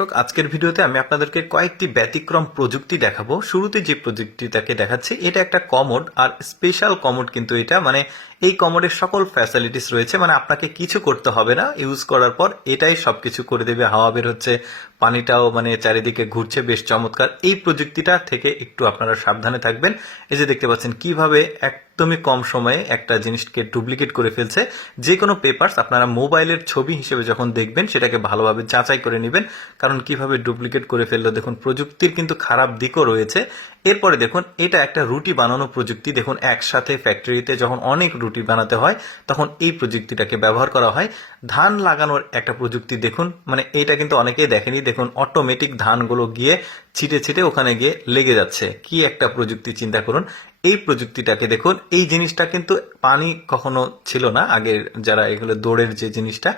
দর্শক, আজকের ভিডিওতে আমি আপনাদেরকে কয়েকটি ব্যতিক্রম প্রযুক্তি দেখাবো। শুরুতে যে প্রযুক্তিটাকে দেখাচ্ছি এটা একটা কমোড, আর স্পেশাল কমোড কিন্তু এটা, মানে এই কমোডের সকল ফ্যাসিলিটিস রয়েছে, মানে আপনাকে কিছু করতে হবে না। ইউজ করার পর এটাই সবকিছু করে দেবে। হাওয়া বের হচ্ছে, পানিটাও মানে চারিদিকে ঘুরছে, বেশ চমৎকার। এই প্রযুক্তিটা থেকে একটু আপনারা সাবধানে থাকবেন। এই যে দেখতে পাচ্ছেন কিভাবে একদমই কম সময়ে একটা জিনিসকে ডুপ্লিকেট করে ফেলছে। যে কোনো পেপারস আপনারা মোবাইলের ছবি হিসেবে যখন দেখবেন সেটাকে ভালোভাবে যাচাই করে নেবেন, কারণ কিভাবে ডুপ্লিকেট করে ফেললো। দেখুন, প্রযুক্তির কিন্তু খারাপ দিকও রয়েছে। এরপরে দেখুন, এটা একটা রুটি বানানো প্রযুক্তি। দেখুন, একসাথে ফ্যাক্টরিতে যখন অনেক রুটি বানাতে হয় তখন এই প্রযুক্তিটাকে ব্যবহার করা হয়। ধান লাগানোর একটা প্রযুক্তি দেখুন, মানে এটা কিন্তু অনেকেই দেখেনি। দেখুন, অটোমেটিক ধানগুলো গিয়ে ছিটে ছিটে ওখানে গিয়ে লেগে যাচ্ছে। কি একটা প্রযুক্তি, চিন্তা করুন। এই প্রযুক্তিটাকে দেখুন, এই জিনিসটা কিন্তু পানি কখনো ছিল না আগের যারা এগুলো দৌড়ের যে জিনিসটা,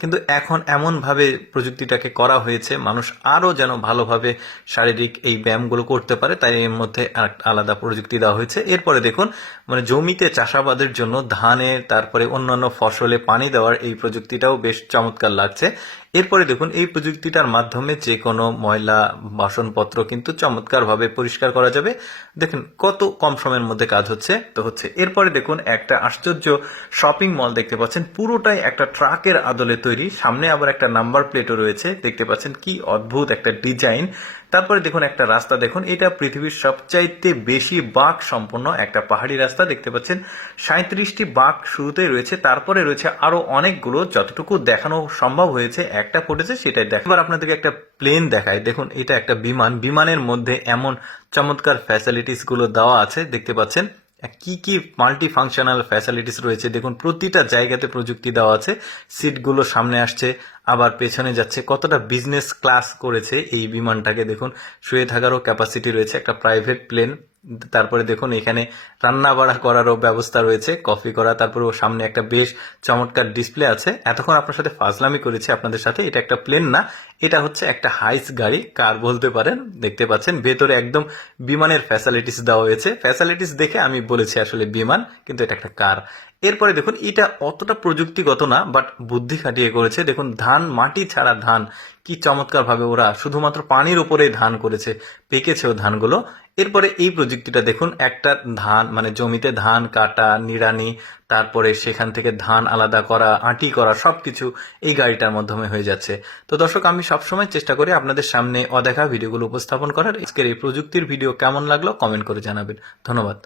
কিন্তু এখন এমন ভাবে প্রযুক্তিটাকে করা হয়েছে মানুষ আরো যেন ভালোভাবে শারীরিক এই ব্যায়ামগুলো করতে পারে, তাই এর মধ্যে আলাদা প্রযুক্তি দেওয়া হয়েছে। এরপরে দেখুন, মানে জমিতে চাষাবাদের জন্য ধানে তারপরে অন্যান্য ফসলে পানি দেওয়ার এই প্রযুক্তিটাও বেশ চমৎকার লাগছে। এরপরে দেখুন, এই প্রযুক্তিটার মাধ্যমে যে কোনো ময়লা বাসনপত্র কিন্তু চমৎকারভাবে পরিষ্কার করা যাবে। দেখুন কত কম সময়ের মধ্যে কাজ হচ্ছে। এরপরে দেখুন, একটা আশ্চর্য শপিং মল দেখতে পাচ্ছেন, পুরোটাই একটা ট্রাকের আদলে তৈরি। সামনে আবার একটা নাম্বার প্লেটও রয়েছে, দেখতে পাচ্ছেন কি অদ্ভুত একটা ডিজাইন। তারপরে দেখুন একটা রাস্তা, দেখুন এটা পৃথিবীর সবচাইতে বেশি বাঁক সম্পন্ন একটা পাহাড়ি রাস্তা। দেখতে পাচ্ছেন 37টি বাঁক শুরুতেই রয়েছে, তারপরে রয়েছে আরো অনেকগুলো। যতটুকু দেখানো সম্ভব হয়েছে একটা ফুটেজে সেটাই দেখ। এবার আপনাদেরকে একটা প্লেন দেখায়। দেখুন, এটা একটা বিমান। বিমানের মধ্যে এমন চমৎকার ফ্যাসিলিটিস গুলো দেওয়া আছে, দেখতে পাচ্ছেন কি কি মাল্টি ফাংশনাল ফ্যাসিলিটিস রয়েছে। দেখুন, প্রতিটা জায়গাতে প্রযুক্তি দেওয়া আছে। সিটগুলো সামনে আসছে, আবার পেছনে যাচ্ছে। কতটা বিজনেস ক্লাস করেছে এই বিমানটাকে। দেখুন, শুয়ে থাকারও ক্যাপাসিটি রয়েছে, একটা প্রাইভেট প্লেন। তারপরে দেখুন, এখানে রান্না বাড়া করারও ব্যবস্থা রয়েছে, কফি করা। তারপরে ওর সামনে একটা বেশ চমৎকার ডিসপ্লে আছে। এতক্ষণ আপনার সাথে ফাজলামি করেছি আপনাদের সাথে। এটা একটা প্লেন না, এটা হচ্ছে একটা হাইস গাড়ি, কার বলতে পারেন। দেখতে পাচ্ছেন ভেতরে একদম বিমানের ফ্যাসিলিটিস দেওয়া হয়েছে। ফ্যাসিলিটিস দেখে আমি বলেছি আসলে বিমান, কিন্তু এটা একটা কার। এরপরে দেখুন, এটা অতটা প্রযুক্তিগত না, বাট বুদ্ধি খাটিয়ে করেছে। দেখুন, ধান, মাটি ছাড়া ধান, কি চমৎকার ভাবে ওরা শুধুমাত্র পানির উপরেই ধান করেছে, পেকেছেও ধানগুলো। এরপরে এই প্রযুক্তিটা দেখুন, একটা ধান মানে জমিতে ধান কাটা, নিড়ানি, তারপরে সেখান থেকে ধান আলাদা করা, আঁটি করা, সবকিছু এই গাড়িটার মাধ্যমে হয়ে যাচ্ছে। তো দর্শক, আমি সবসময় চেষ্টা করি আপনাদের সামনে অদেখা ভিডিওগুলো উপস্থাপন করার। আজকের এই প্রযুক্তির ভিডিও কেমন লাগলো কমেন্ট করে জানাবেন। ধন্যবাদ।